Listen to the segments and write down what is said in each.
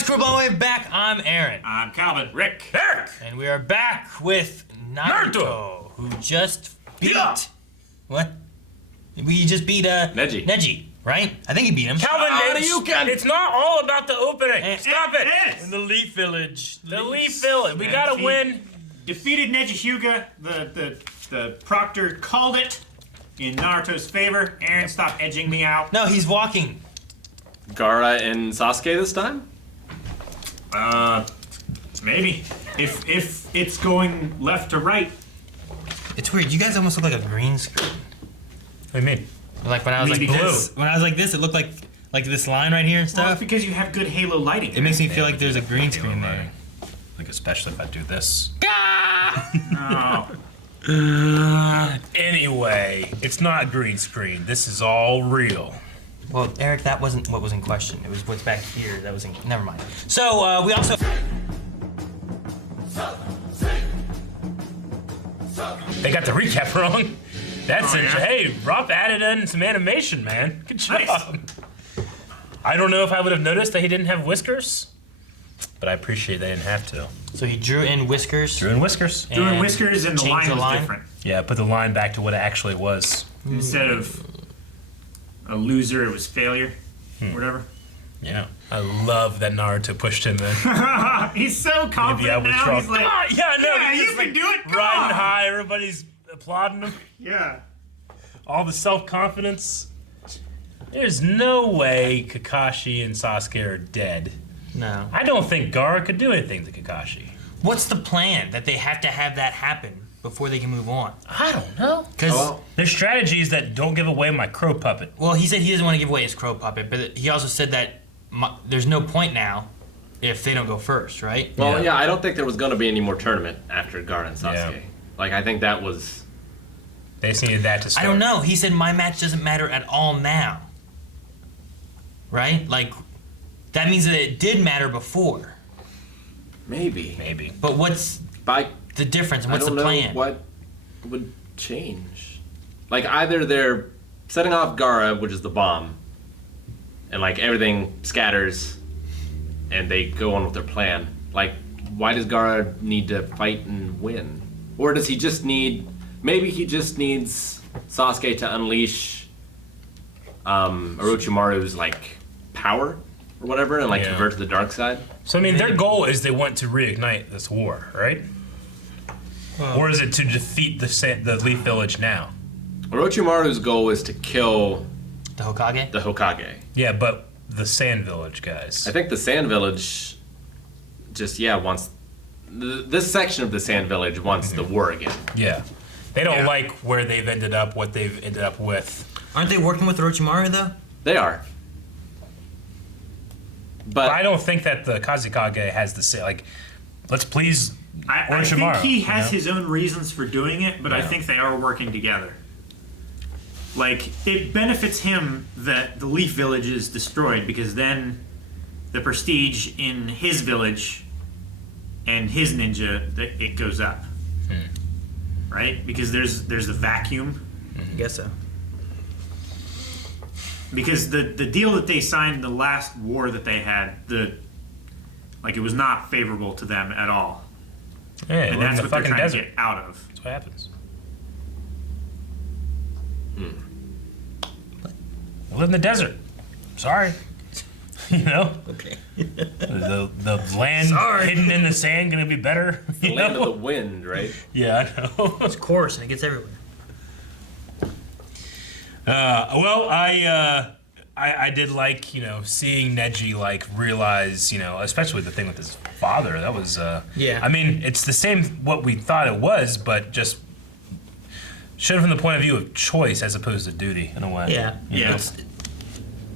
guys, crew all the way back. I'm Aaron. I'm Calvin. Rick. Eric. And we are back with Naruto, who just beat... Yeah. What? We just beat, Neji, right? I think he beat him. Calvin, it's not all about the opening. Stop it. Yes. In the Leaf Village. The Leaf Village. We gotta win. Defeated Neji Hyuga. The proctor called it in Naruto's favor. Aaron, stop edging me out. No, he's walking. Gaara and Sasuke this time? Maybe. If it's going left to right. It's weird. You guys almost look like a green screen. What do you mean? Like when I was like this. When I was like this, it looked like this line right here and Well, stuff. it's because you have good halo lighting. It makes me feel like there's a green screen there. Like especially if I do this. Oh. Anyway, it's not green screen. This is all real. Well, Eric, that wasn't what was in question. It was what's back here that was in... Never mind. So, we also... They got the recap wrong. That's it. Yeah? Hey, Rob added in some animation, man. Good job. Nice. I don't know if I would have noticed that he didn't have whiskers, but I appreciate they didn't have to. So he drew in whiskers. Drew in whiskers. Doing whiskers and the changed line the was line? different. Yeah, put the line back to what it actually was. Instead of a loser, it was failure. Whatever. Yeah. I love that Naruto pushed him in. He's so confident Maybe I was now. wrong. He's like, Come on, yeah, no, yeah, he's you just, can like, do it. Come riding on. high, everybody's applauding him. Yeah. All the self-confidence. There's no way Kakashi and Sasuke are dead. No. I don't think Gaara could do anything to Kakashi. What's the plan? That they have to have that happen before they can move on? I don't know. Because... There's strategies that don't give away my crow puppet. Well, he said he doesn't want to give away his crow puppet, but he also said that there's no point now if they don't go first, right? Well, yeah, I don't think there was going to be any more tournament after Gaara and Sasuke. Yeah. Like, I think that was... They just needed that to start. I don't know. He said my match doesn't matter at all now. Right? Like, that means that it did matter before. Maybe. Maybe. But what's By, the difference and I what's don't the know plan? what would change. Like, either they're setting off Gaara, which is the bomb, and, like, everything scatters, and they go on with their plan. Like, why does Gaara need to fight and win? Or does he just need... Maybe he just needs Sasuke to unleash Orochimaru's, like, power or whatever and, like, convert to the dark side. So, I mean, their goal is they want to reignite this war, right? Or is it to defeat the Leaf Village now? Orochimaru's goal is to kill The Hokage? the Hokage. Yeah, but the Sand Village guys. I think the Sand Village just, wants... This section of the Sand Village wants the war again. Yeah. They don't Yeah. like where they've ended up, what they've ended up with. Aren't they working with Orochimaru, though? They are. But I But don't think that the Kazekage has the same, like, let's please I think Orochimaru, he has you know? his own reasons for doing it, but I Yeah. think they are working together. Like, it benefits him that the Leaf Village is destroyed, because then the prestige in his village and his ninja, it goes up. Right? Because there's a vacuum. I guess so. Because the deal that they signed in the last war that they had, it was not favorable to them at all. Yeah, And live in that's the what they're fucking trying desert. to get out of. That's what happens. I live in the desert. Sorry. You know? Okay. The land hidden in the sand gonna be better. the You land know? of the wind, right? Yeah, I know. It's coarse and it gets everywhere. Well, I did like, seeing Neji, like, realize, especially the thing with his father, that was, Yeah. I mean, it's the same what we thought it was, but just showed it from the point of view of choice as opposed to duty, in a way. Yeah. You know?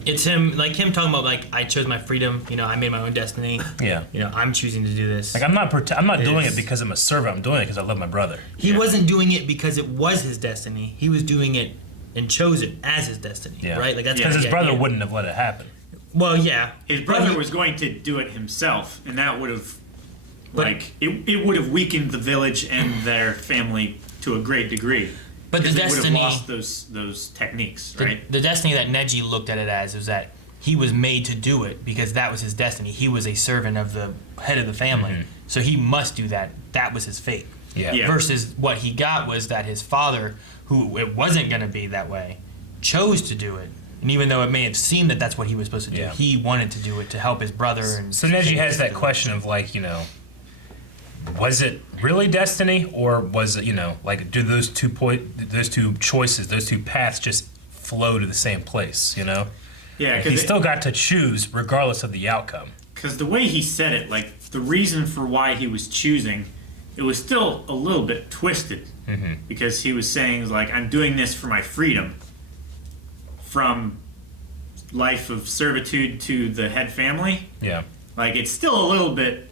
It's him talking about, like, I chose my freedom, I made my own destiny. Yeah. I'm choosing to do this. Like, I'm not doing it Is- because I'm a servant, I'm doing it because I love my brother. He wasn't doing it because it was his destiny. He was doing it and chose it as his destiny, Yeah. right? Like, that's Because kind of his the brother idea. wouldn't have let it happen. Well, yeah. His But brother he- was going to do it himself, and that would have, But- it would have weakened the village and their family to a great degree. But the Because they would destiny, have lost those techniques, right? the destiny that Neji looked at it as was that he was made to do it because that was his destiny. He was a servant of the head of the family, so he must do that. That was his fate. Yeah. Versus what he got was that his father, who it wasn't going to be that way, chose to do it. And even though it may have seemed that that's what he was supposed to do, he wanted to do it to help his brother. And so Neji has that question of like, was it really destiny, or was it, like, do those two choices, those two paths just flow to the same place, Yeah, because he still got to choose regardless of the outcome. Because the way he said it, like, the reason for why he was choosing, it was still a little bit twisted. Because he was saying, like, I'm doing this for my freedom from life of servitude to the head family. Yeah. Like, it's still a little bit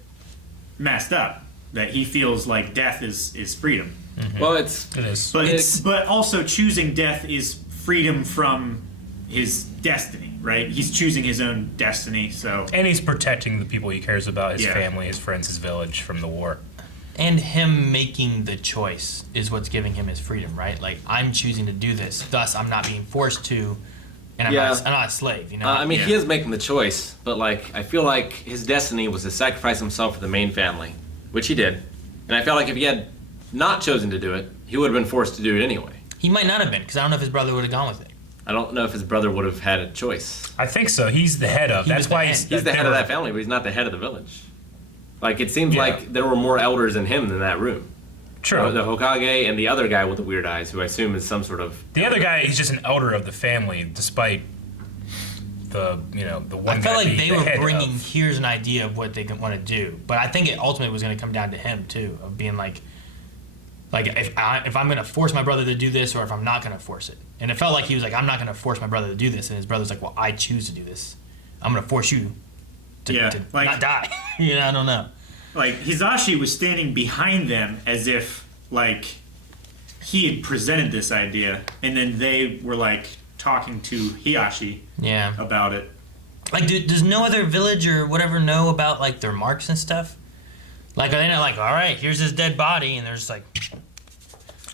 messed up that he feels like death is freedom. Well, It is. But also choosing death is freedom from his destiny, right? He's choosing his own destiny, so... And he's protecting the people he cares about, his Yeah. family, his friends, his village from the war. And him making the choice is what's giving him his freedom, right? Like, I'm choosing to do this, thus I'm not being forced to, and I'm not a slave, I mean, he is making the choice, but like, I feel like his destiny was to sacrifice himself for the main family, which he did. And I felt like if he had not chosen to do it, he would have been forced to do it anyway. He might not have been, because I don't know if his brother would have gone with it. I don't know if his brother would have had a choice. I think so. He's the head of. He That's was the why head. He's the head of that family, but he's not the head of the village. Like, it seems like there were more elders in him than that room. True. The Hokage and the other guy with the weird eyes, who I assume is some sort of... The other guy is just an elder of the family, despite the one I felt guy like they being the were head bringing, of. here's an idea of what they want to do. But I think it ultimately was going to come down to him, too, of being like if I'm going to force my brother to do this or if I'm not going to force it. And it felt like he was like, I'm not going to force my brother to do this. And his brother's like, well, I choose to do this. I'm going to force you to not die. I don't know. Like, Hizashi was standing behind them as if, like, he had presented this idea, and then they were, like, talking to Hiyashi about it. Like, does no other village or whatever know about, like, their marks and stuff? Like, are they not like, all right, here's his dead body, and they're just like,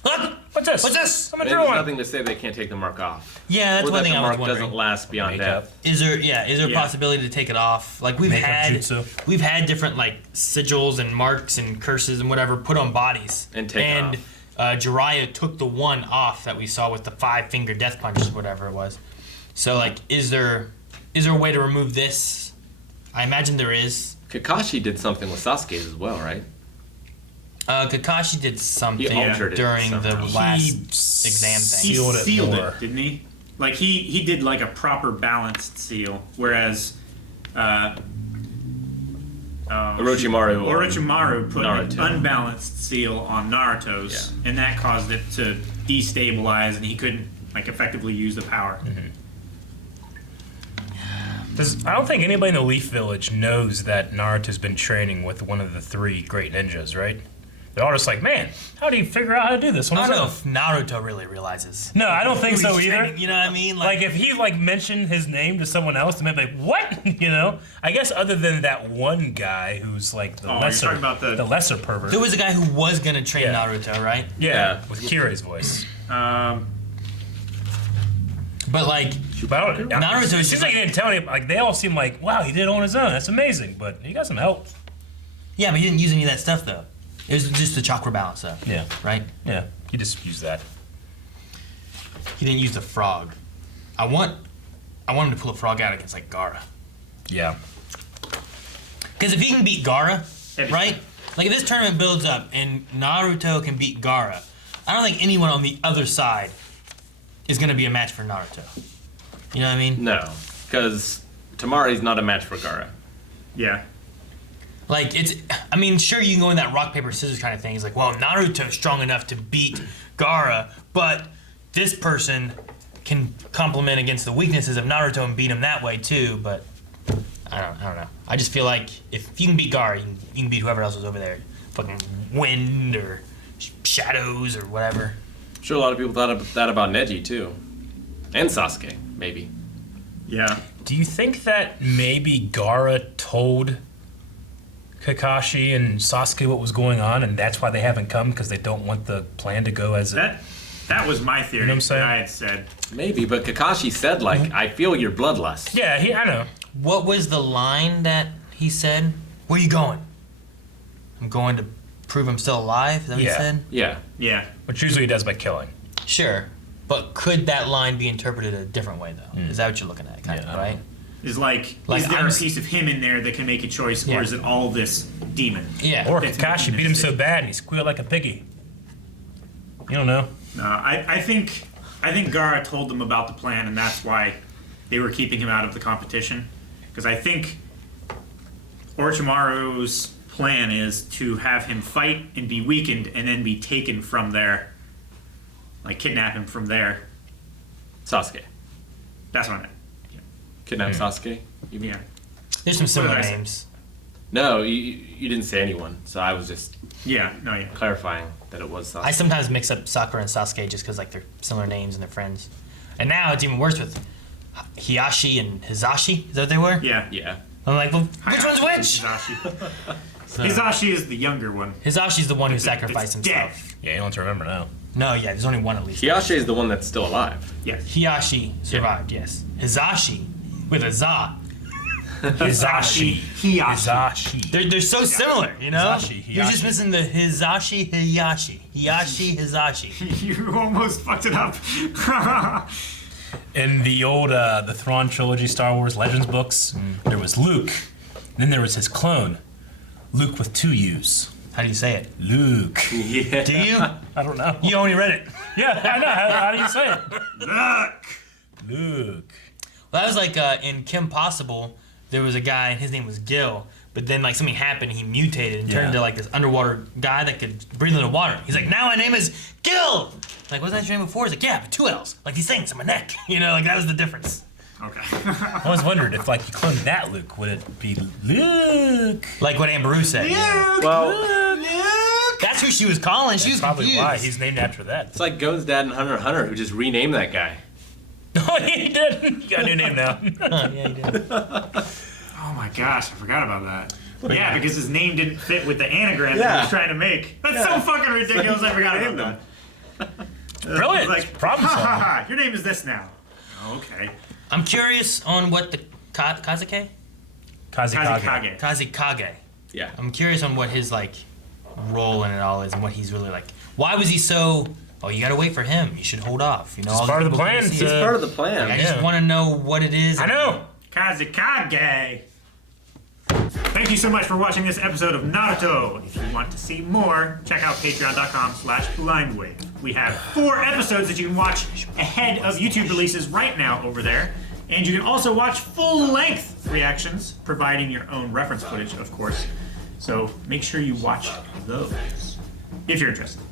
look, What's this? what's this? I'm a There's drawer. nothing to say they can't take the mark off. Yeah, that's or one that thing the I was mark wondering. doesn't last beyond Makeup. death. Is there a Yeah. possibility to take it off? Like we've Makeup had jutsu. different like sigils and marks and curses and whatever put on bodies. And take it Jiraiya took the one off that we saw with the 5-finger death punches, whatever it was. So like, is there a way to remove this? I imagine there is. Kakashi did something with Sasuke's as well, right? Kakashi did something altered it during the somehow. last He exam thing. He Sealed it sealed more. it, didn't he? Like, he did, like, a proper balanced seal, whereas... Orochimaru put an Naruto. unbalanced seal on Naruto's, and that caused it to destabilize, and he couldn't, like, effectively use the power. I don't think anybody in the Leaf Village knows that Naruto's been training with one of the 3 great ninjas, right? They're all just like, man, how do you figure out how to do this? I don't know if Naruto really realizes. No, I don't think who so he's either. training, you know what I mean? Like if he mentioned his name to someone else, they might be like, "What?" I guess other than that one guy who's like the you're lesser, talking about the lesser pervert. There was a guy who was gonna train Yeah. Naruto, right? Yeah, with Kirai's voice. But like, Naruto, it seems like he didn't tell anybody. Like they all seem like, wow, he did it on his own. That's amazing. But he got some help. yeah, but he didn't use any of that stuff though. It was just the chakra balance stuff. Yeah. Right? Yeah, he just used that. He didn't use the frog. I want him to pull a frog out against like Gaara. Yeah. Because if he can beat Gaara, right? Like if this tournament builds up and Naruto can beat Gaara, I don't think anyone on the other side is gonna be a match for Naruto. You know what I mean? No, because Tamari's not a match for Gaara. Yeah. Like I mean, sure you can go in that rock paper scissors kind of thing. It's like, well, Naruto's strong enough to beat Gaara, but this person can complement against the weaknesses of Naruto and beat him that way too. But I don't know. I just feel like if you can beat Gaara, you can beat whoever else is over there. Fucking Wind or Shadows or whatever. I'm sure a lot of people thought that about Neji too, and Sasuke maybe. Yeah. Do you think that maybe Gaara told Kakashi and Sasuke what was going on, and that's why they haven't come because they don't want the plan to go as That was my theory. You know what I'm saying? that I had said. Maybe, but Kakashi said like, "I feel your bloodlust." Yeah, I know. What was the line that he said? Where you going? I'm going to prove I'm still alive. Is that what Yeah. he said? Yeah. Yeah. Which usually he does by killing. Sure. But could that line be interpreted a different way, though? Is that what you're looking at, kind Yeah, of, I right? Is like Like, is there I'm a s- piece of him in there that can make a choice, Yeah. or is it all this demon? Yeah. Or It's Kakashi making beat the him so decision. bad and he squealed like a piggy. You don't know. No, I think Gaara told them about the plan, and that's why they were keeping him out of the competition. Because I think Orochimaru's plan is to have him fight and be weakened, and then be taken from there, like kidnap him from there. Sasuke. That's what I meant. Kidnap Sasuke. You mean? Yeah. There's some similar did I say? names. No, you didn't say anyone, so I was just Yeah. No. Yeah. clarifying that it was Sasuke. I sometimes mix up Sakura and Sasuke just because like they're similar names and they're friends. And now it's even worse with Hiyashi and Hizashi. Is that what they were? Yeah. Yeah. I'm like, well, which one's which? Hizashi. Hizashi is the younger one. Hizashi's the one who It's sacrificed dead. himself. Yeah, you don't have to remember now. No, yeah, there's only one at least. Hiyashi is the one that's still alive. Yes. Hiyashi survived, yes. Hizashi with a za. Hizashi. Hizashi. They're so similar, you know? Hizashi, You're just Hiyashi. missing the Hizashi, Hiyashi. Hiyashi, Hizashi. You almost fucked it up. In the old the Thrawn trilogy Star Wars Legends books, there was Luke. Then there was his clone, Luke with 2 U's. How do you say it? Luke. Yeah. Do you? I don't know. You only read it. Yeah, I know. How do you say it? Look. Luke. Well, that was like in Kim Possible, there was a guy and his name was Gil, but then like something happened, he mutated and turned Yeah. into like this underwater guy that could breathe in the water. He's like, now my name is Gil! Like, wasn't that your name before? He's like, yeah, but 2 L's. Like these things on my neck. You know, like that was the difference. Okay. I always wondered if like you cloned that Luke, would it be Luke? Like what Amberu said. Well, That's who she was calling. She was Probably confused. why he's named after that. it's like Gon's dad in Hunter x Hunter who just renamed that guy. Oh, he did. You got a new name now. Oh, yeah, he did. Oh my gosh, I forgot about that. Yeah, because his name didn't fit with the anagram that he Yeah. was trying to make. That's so fucking ridiculous. I forgot about that. Brilliant. Like, Problem ha ha solving. ha, your name is this now. Okay. I'm curious on what the Kazuke? Kazekage. Kazekage. Kazekage. Yeah. I'm curious on what his like role in it all is and what he's really like. Why was he so? Oh, you gotta wait for him. You should hold off. You know, It's all part these of the people come plan see to- it. It's part of the plan. I just Yeah. want to know what it is. I know. Kazekage. Thank you so much for watching this episode of Naruto. If you want to see more, check out patreon.com/blindwave. We have 4 episodes that you can watch ahead of YouTube releases right now over there. And you can also watch full-length reactions, providing your own reference footage, of course. So make sure you watch those if you're interested.